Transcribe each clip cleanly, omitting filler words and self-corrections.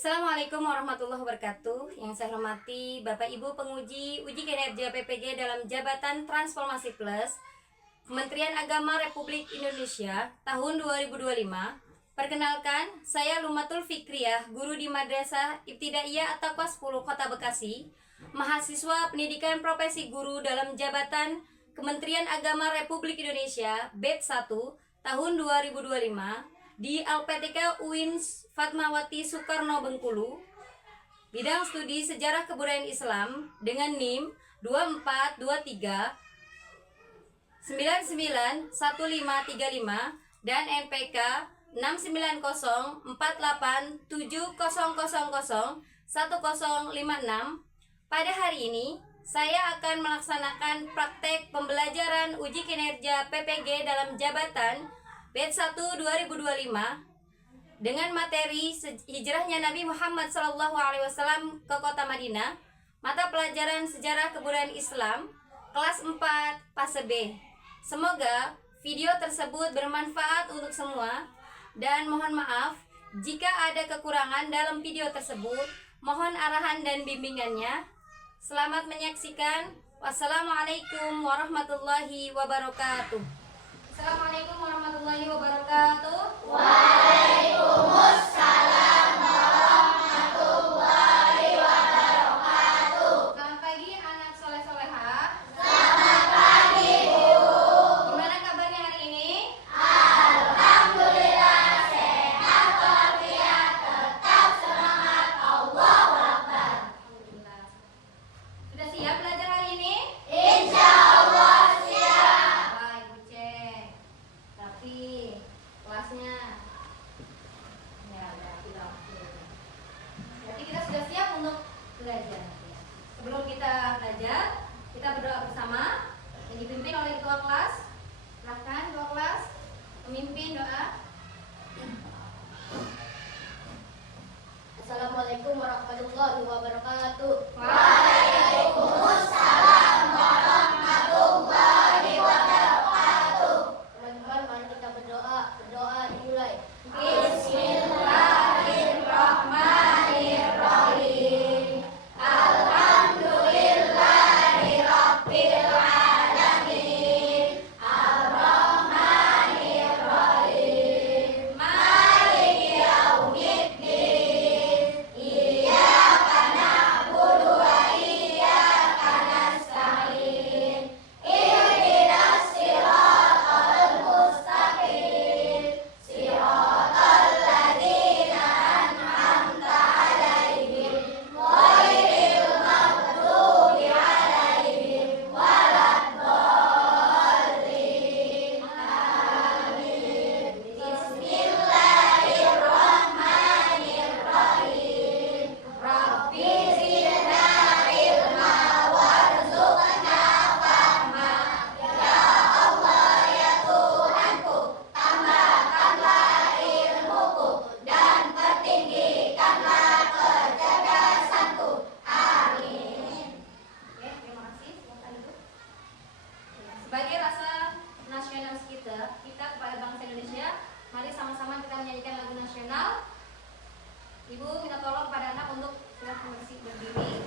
Assalamualaikum warahmatullahi wabarakatuh. Yang saya hormati Bapak Ibu penguji uji kinerja PPG dalam Jabatan Transformasi Plus Kementerian Agama Republik Indonesia tahun 2025. Perkenalkan, saya Lumatul Fikriyah, guru di Madrasah Ibtidaiyah At-Taqwa 10 Kota Bekasi, mahasiswa pendidikan profesi guru dalam Jabatan Kementerian Agama Republik Indonesia batch 1 tahun 2025 di LPTK UIN Fatmawati Soekarno Bengkulu, bidang studi sejarah kebudayaan Islam dengan NIM 2423 991535 dan NPK 6904870001056. Pada hari ini saya akan melaksanakan praktek pembelajaran uji kinerja PPG dalam jabatan batch 1 2025 dengan materi hijrahnya Nabi Muhammad SAW ke kota Madinah, mata pelajaran sejarah kebudayaan Islam, kelas 4 fase B. Semoga video tersebut bermanfaat untuk semua dan mohon maaf jika ada kekurangan dalam video tersebut. Mohon arahan dan bimbingannya. Selamat menyaksikan. Wassalamualaikum warahmatullahi wabarakatuh. Assalamualaikum warahmatullahi wabarakatuh. Waalaikumsalam warahmatullahi wabarakatuh. Selamat pagi anak soleh-solehah. Selamat pagi, Bu. Gimana kabarnya hari ini? Alhamdulillah sehat walafiat, tetap semangat, Allahu Akbar. Alhamdulillah. Sudah siap belajar hari ini? Insya Allah siap. Baik, Bu Cek. Tapi kelasnya ya tidak oke. Berarti kita sudah siap untuk belajar. Sebelum kita belajar, kita berdoa bersama yang dipimpin oleh ketua kelas. Silakan ketua kelas memimpin doa. Assalamualaikum warahmatullahi wabarakatuh. Waalaikumsalam warahmatullahi wabarakatuh. Teman-teman, mari kita berdoa. Berdoa dimulai. Bismillahirrahmanirrahim. Alhamdulillahirabbil alamin. Ar-Rahmanir-Rahim. Maliki yaumiddin. Iyyaka na'budu wa iyyaka nasta'in. Ihdinas siratal mustaqim. Siratal ladzina an'amta 'alaihim ghairil maghdubi 'alaihim waladdallin. Amin. Bismillahirrahmanirrahim. Rabbi zidna ilma warzuqna fahma. Ya Allah, ya Tuhanku, tambahkanlah ilmuku dan pertinggikanlah kecerdasanku. Amin. Oke, terima kasih. Silakan duduk. Sebagai rasa nasionalis kita kepada bangsa Indonesia, mari sama-sama kita menyanyikan lagu nasional. Ibu minta tolong pada anak untuk silakan berdiri.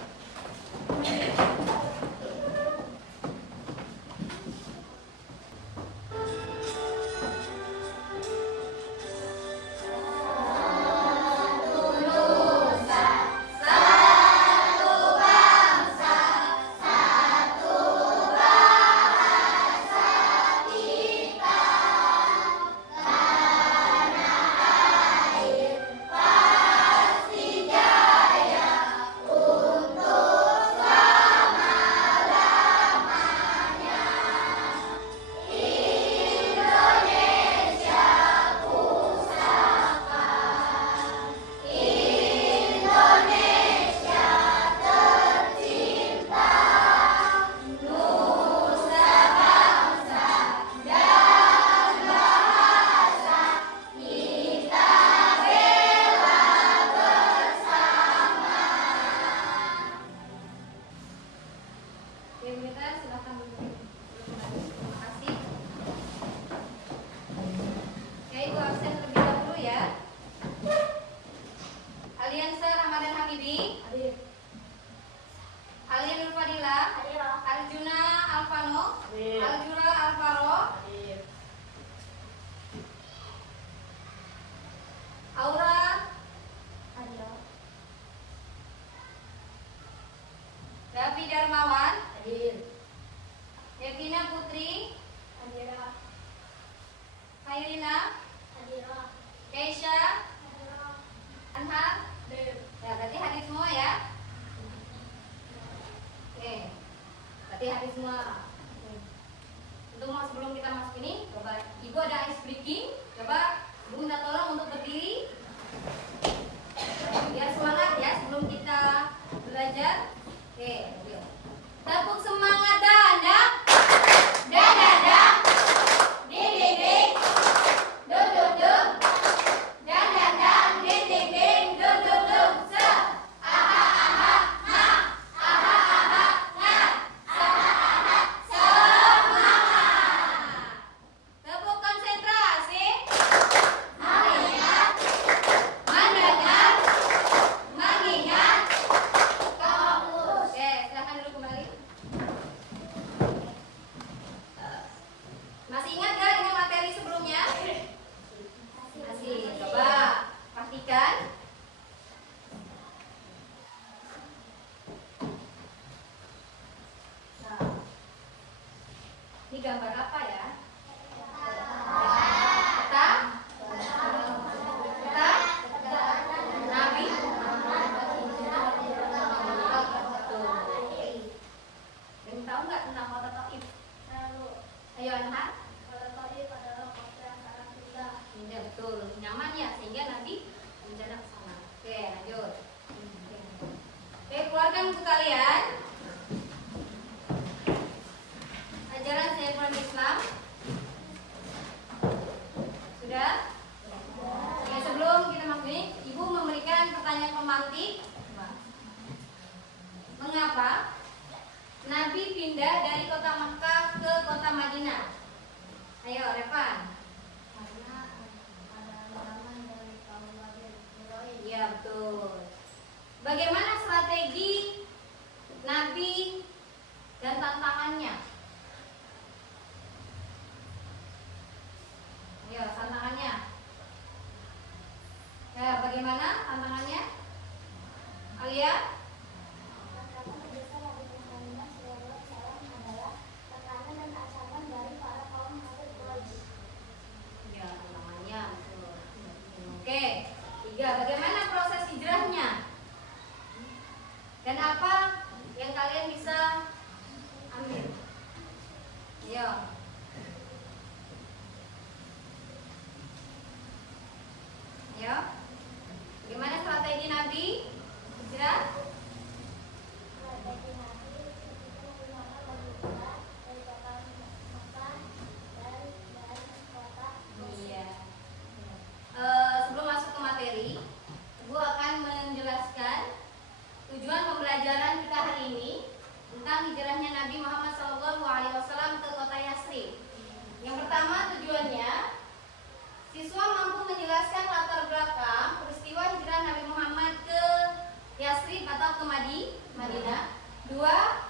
Pasti Aliansa Ramadan Habibi, Hadir. Ali Nur Fadila, Hadir. Arjuna Alvano, Hadir. Aljura Alvaro, Hadir. Aura, Hadir. Raffi Darmawan, Hadir. Devina Putri, Hadir. Khairina, Hadir. Keisha, Hadir. Anhar. Hadir. Ya, berarti hadir semua ya. Oke, berarti hadir semua. Untuk sebelum kita masuk ini, coba Ibu ada ice breaking. Coba Ibu minta tolong untuk berdiri. Biar semangat ya sebelum kita belajar. Oke, yuk. Tepuk semangat dan dadang. Ding ding ding. Dum dum dum. Dan dadang ding ding ding. Dum dum dum. Se. Aha aha ha. Aha aha nga. Aha aha semangat. Tepuk konsentrasi. Melihat, mendengar, mengingat, fokus. Oke, silakan dulu kembali. Masih ingat gak dengan materi sebelumnya? Masih. Coba pastikan. Nah, ini gambar apa ya? Peta? Peta? Nabi? Betul. Dan tahu nggak tentang kota Taif? Ayo Anhar. Iya betul, nyaman ya sehingga nanti rencana ke sana. Oke, lanjut. Oke, keluarkan buku kalian. Ajaran Syekhul Islam. Sudah? Oke, sebelum kita masuk ini, Ibu memberikan pertanyaan pemantik. Mengapa Nabi pindah dari kota Mekah ke kota Madinah? Ayo, Revan. Iya betul. Bagaimana strategi Nabi dan tantangannya? Ayo tantangannya. Ya bagaimana tantangannya? Alia? Ya tantangannya betul. Oke. 3. Bagaimana proses hijrahnya? Dan apa yang kalian bisa ambil? Ayo. Ayo. Bagaimana strategi Nabi hijrah? Iya. Sebelum masuk ke materi, Ibu akan menjelaskan tujuan pembelajaran kita hari ini tentang hijrahnya Nabi Muhammad SAW ke kota Yasrib. Yang pertama tujuannya, siswa mampu menjelaskan latar belakang peristiwa hijrah Nabi Muhammad ke Yasrib atau ke Madinah. 2.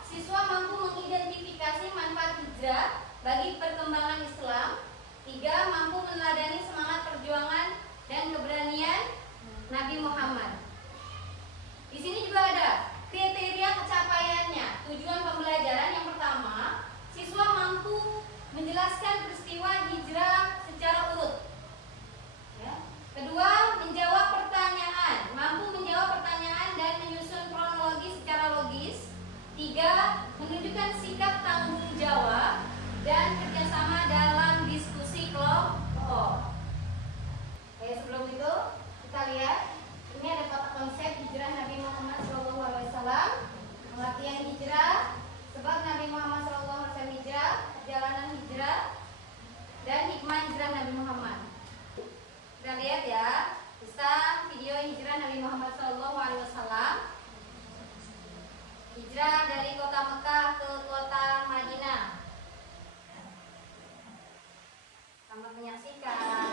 Siswa mampu mengidentifikasi manfaat hijrah bagi perkembangan Islam. 3. Mampu meneladani semangat perjuangan dan keberanian Nabi Muhammad. Di sini juga ada kriteria kecapaiannya. Tujuan pembelajaran yang pertama, siswa mampu menjelaskan peristiwa hijrah secara urut. Ya. Kedua, menjawab pertanyaan, mampu menjawab pertanyaan dan menyusun kronologi secara logis. 3. Menunjukkan sikap tanggung jawab dan kerjasama dalam diskusi kelompok. Oke, sebelum itu kita lihat ini ada kata konsep hijrah Nabi Muhammad SAW. Pengertian hijrah, sebab Nabi Muhammad SAW hijrah, perjalanan hijrah, dan hikmah hijrah Nabi Muhammad. Kita lihat ya, bisa video hijrah Nabi Muhammad SAW. Hijrah dari kota Mekah ke kota Madinah. Selamat menyaksikan.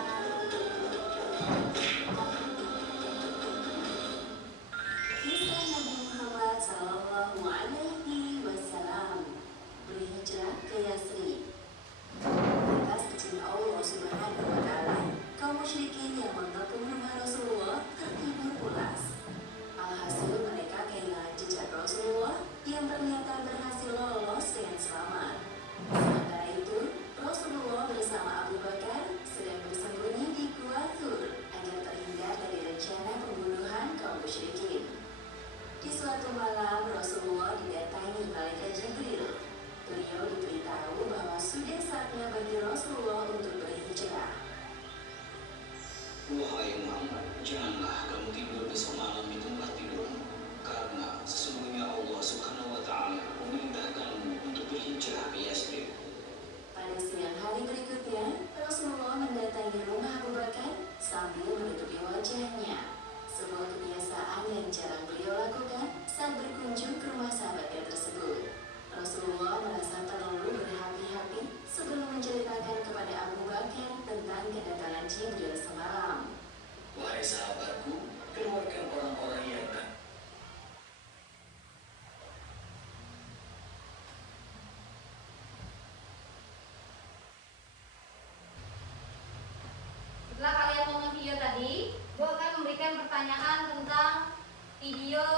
pertanyaan tentang video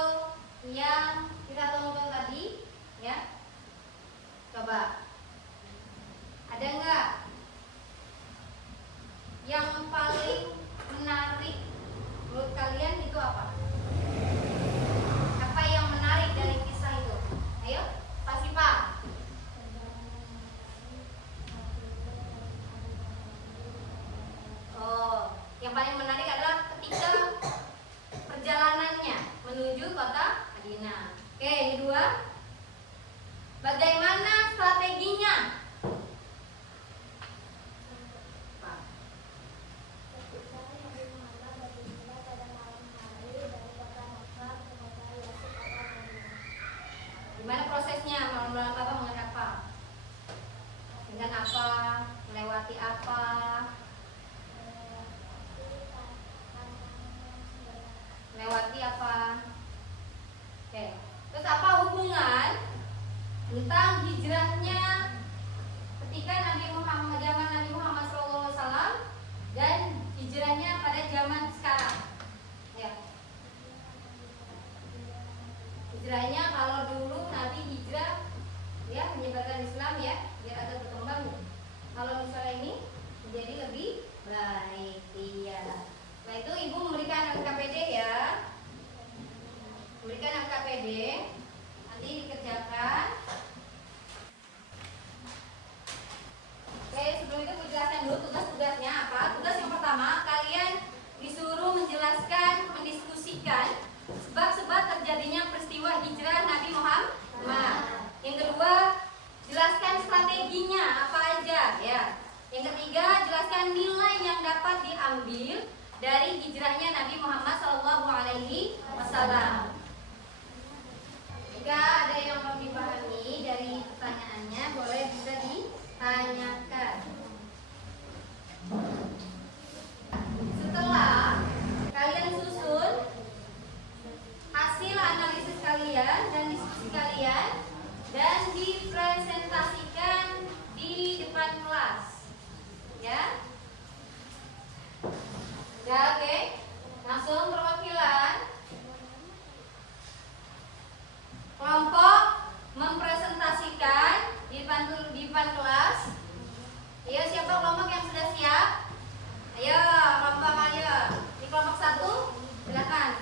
yang kita tonton tadi, ya. Coba, ada nggak yang paling menarik menurut kalian itu apa? Apa yang menarik dari kisah itu? Ayo, Pak Sipa. Oh, yang paling menarik adalah ketika perjalanannya menuju kota Madinah. Oke, yang kedua, bagaimana strateginya? Pak. Gimana prosesnya melakukan apa? Dengan apa? Melewati apa? Melewati apa? Oke. Terus apa hubungan tentang hijrahnya ketika zaman Nabi Muhammad SAW dan hijrahnya pada zaman sekarang? Ya. Hijrahnya kalau dulu Nabi hijrah ya menyebarkan Islam ya biar agak berkembang. Kalau misalnya ini menjadi lebih baik, iya. Nah itu ibu memberikan NKPD ya, memberikan NKPD nanti dikerjakan. Oke, sebelum itu aku jelaskan dulu tugas-tugasnya apa. Tugas yang pertama, kalian disuruh menjelaskan, mendiskusikan sebab-sebab terjadinya peristiwa hijrah Nabi Muhammad. Yang kedua, jelaskan strateginya apa aja ya. Yang ketiga, jelaskan nilai yang dapat diambil dari hijrahnya Nabi Muhammad SAW. Jika ada yang belum dipahami dari pertanyaannya, boleh bisa ditanyakan. Setelah kalian susun hasil analisis kalian dan diskusi kalian dan dipresentasikan di depan kelas, ya. Ya, oke. Langsung perwakilan kelompok mempresentasikan di depan kelas. Ayo, siapa kelompok yang sudah siap? Ayo, kelompok ayo. Di kelompok 1, silakan.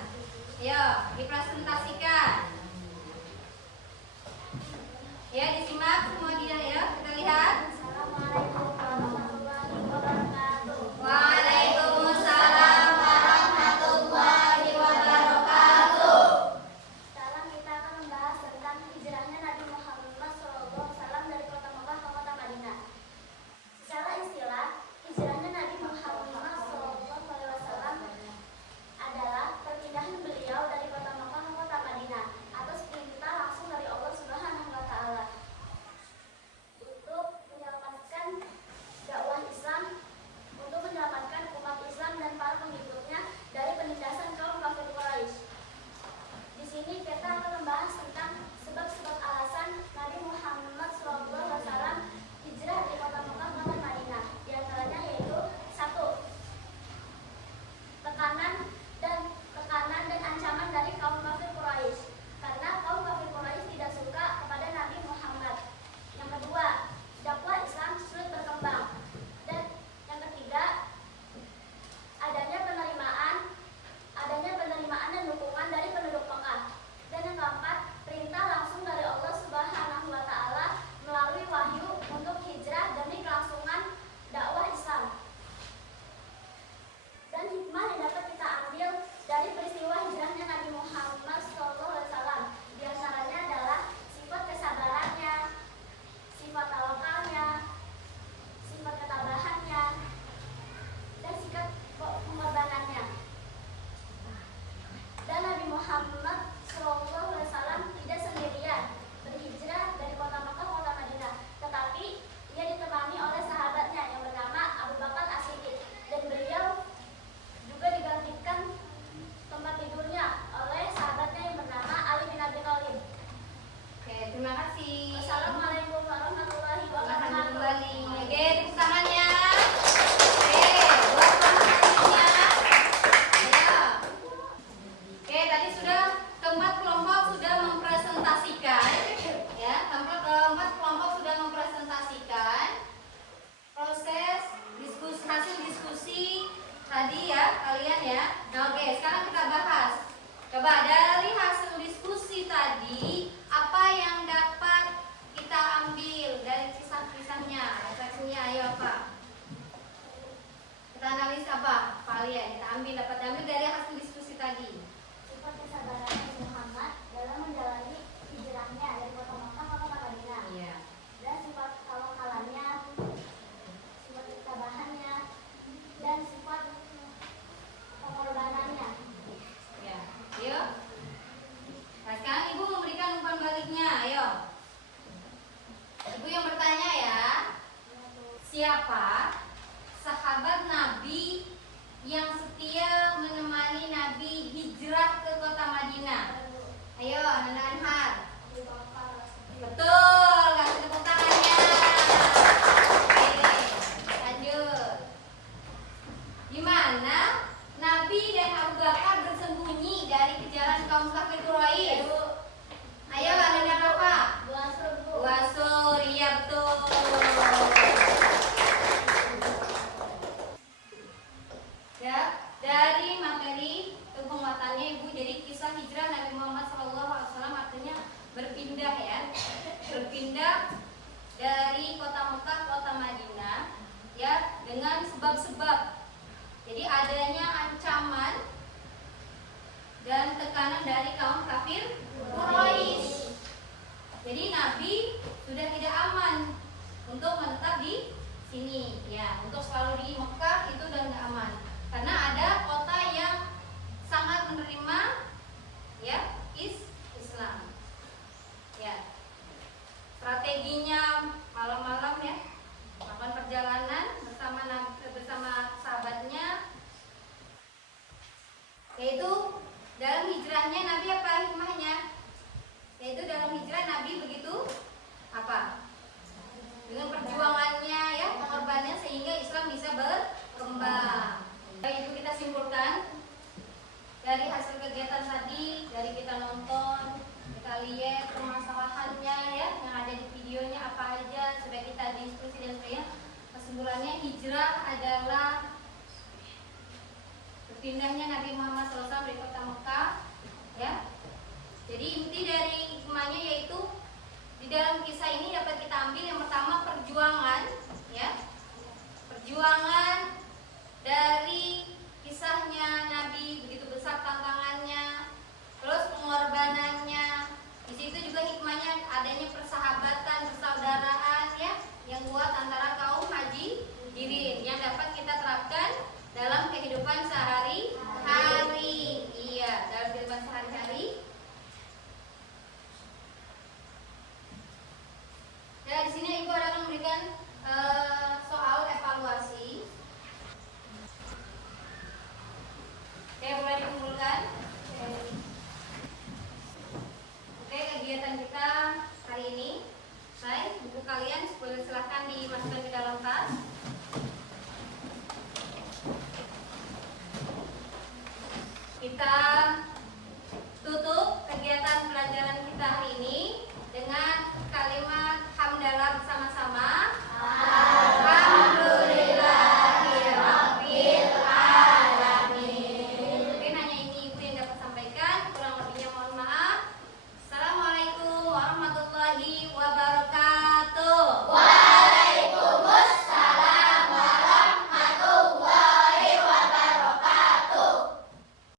Ayo, dipresentasikan. Ya, disimak semua dia ya. Kita lihat. Assalamualaikum warahmatullahi wabarakatuh. Waalaikumsalam warahmatullahi wabarakatuh. Sekarang kita akan membahas tentang hijrahnya Nabi Muhammad SAW dari kota Mekah ke kota Madinah. Secara istilah, hijrahnya Nabi Muhammad SAW adalah perpindahan beliau dari kota Mekah ke kota Madinah atas perintah langsung dari Allah Subhanahu wa Ta'ala untuk menyelamatkan dakwah Islam, untuk menyelamatkan umat Islam dan para pengikutnya dari penindasan kaum kafir Quraisy. Di sini kita akan membahas tentang sebab-sebab alasan Nabi Muhammad SAW hijrah dari kota Mekah ke kota Madinah. Di antaranya yaitu 1. Tekanan dan ancaman dari kaum kafir Quraisy. Karena kaum kafir Quraisy tidak suka kepada Nabi Muhammad. Yang kedua, dakwah Islam sulit berkembang. Dan yang ketiga, adanya penerimaan dan dukungan dari penduduk Mekah. Dan yang keempat, perintah langsung dari Allah Subhanahu wa Ta'ala melalui wahyu untuk hijrah demi kelangsungan dakwah Islam. Dan hikmah yang dapat kita ambil dari peristiwa hijrahnya Nabi Muhammad SAW di antaranya adalah sifat kesabarannya, sifat tawakalnya, sifat ketabahannya, dan sikap pengorbanannya. Dan Nabi Muhammad SAW tidak sendirian berhijrah dari kota Mekah ke kota Madinah, tetapi ia ditemani oleh sahabatnya yang bernama Abu Bakar As-Siddiq, dan beliau juga digantikan tempat tidurnya oleh sahabatnya yang bernama Ali bin Abi Thalib. Oke, terima kasih. Assalamualaikum warahmatullahi wabarakatuh. Kembali. Oke, tepuk tangannya. Oke, buat kelompok selanjutnya. Ayo. Coba dari hasil diskusi tadi, apa yang dapat kita ambil dari kisah-kisahnya, refleksinya? Ayo apa? Kita analis apa? Kalian kita dapat ambil dari hasil diskusi tadi. Sifat kesabaran Nabi Muhammad dalam menjalani hijrahnya dari kota Makkah ke kota Madinah. Iya. Dan sifat tawakalannya, sifat ketabahannya, dan sifat pengorbanannya. Ya. Ayo. Nah, sekarang Ibu memberikan umpan baliknya. Ayo. Ibu yang bertanya ya. Siapa sahabat Nabi yang setia menemani Nabi hijrah ke kota Madinah? Ayo, Nanda Anhar. Betul, kasih tepuk tangannya. Oke, lanjut. Di mana Nabi dan Abu Bakar bersembunyi dari kejaran kaum kafir Quraisy? Ayo, Nanda apa? Buasur, iya betul. Ya, dari materi penguatannya Ibu, jadi kisah hijrah Nabi Muhammad SAW artinya berpindah ya, berpindah dari kota Mekah ke kota Madinah ya, dengan sebab-sebab. Jadi adanya ancaman dan tekanan dari kaum kafir Quraisy. Jadi Nabi sudah tidak aman untuk menetap di sini ya, untuk selalu di Mekah itu udah nggak aman. Karena ada kota yang sangat menerima ya Islam. Ya. Strateginya malam-malam ya, melakukan perjalanan bersama sahabatnya, yaitu dalam hijrahnya Nabi apa hikmahnya? Yaitu dalam hijrah Nabi begitu apa? Dengan perjuangannya ya, pengorbanannya sehingga Islam bisa berkembang. Itu kita simpulkan dari hasil kegiatan tadi, dari kita nonton, kita lihat permasalahannya ya, yang ada di videonya apa aja, sudah kita diskusi dan sebagainya. Kesimpulannya hijrah adalah berpindahnya Nabi Muhammad SAW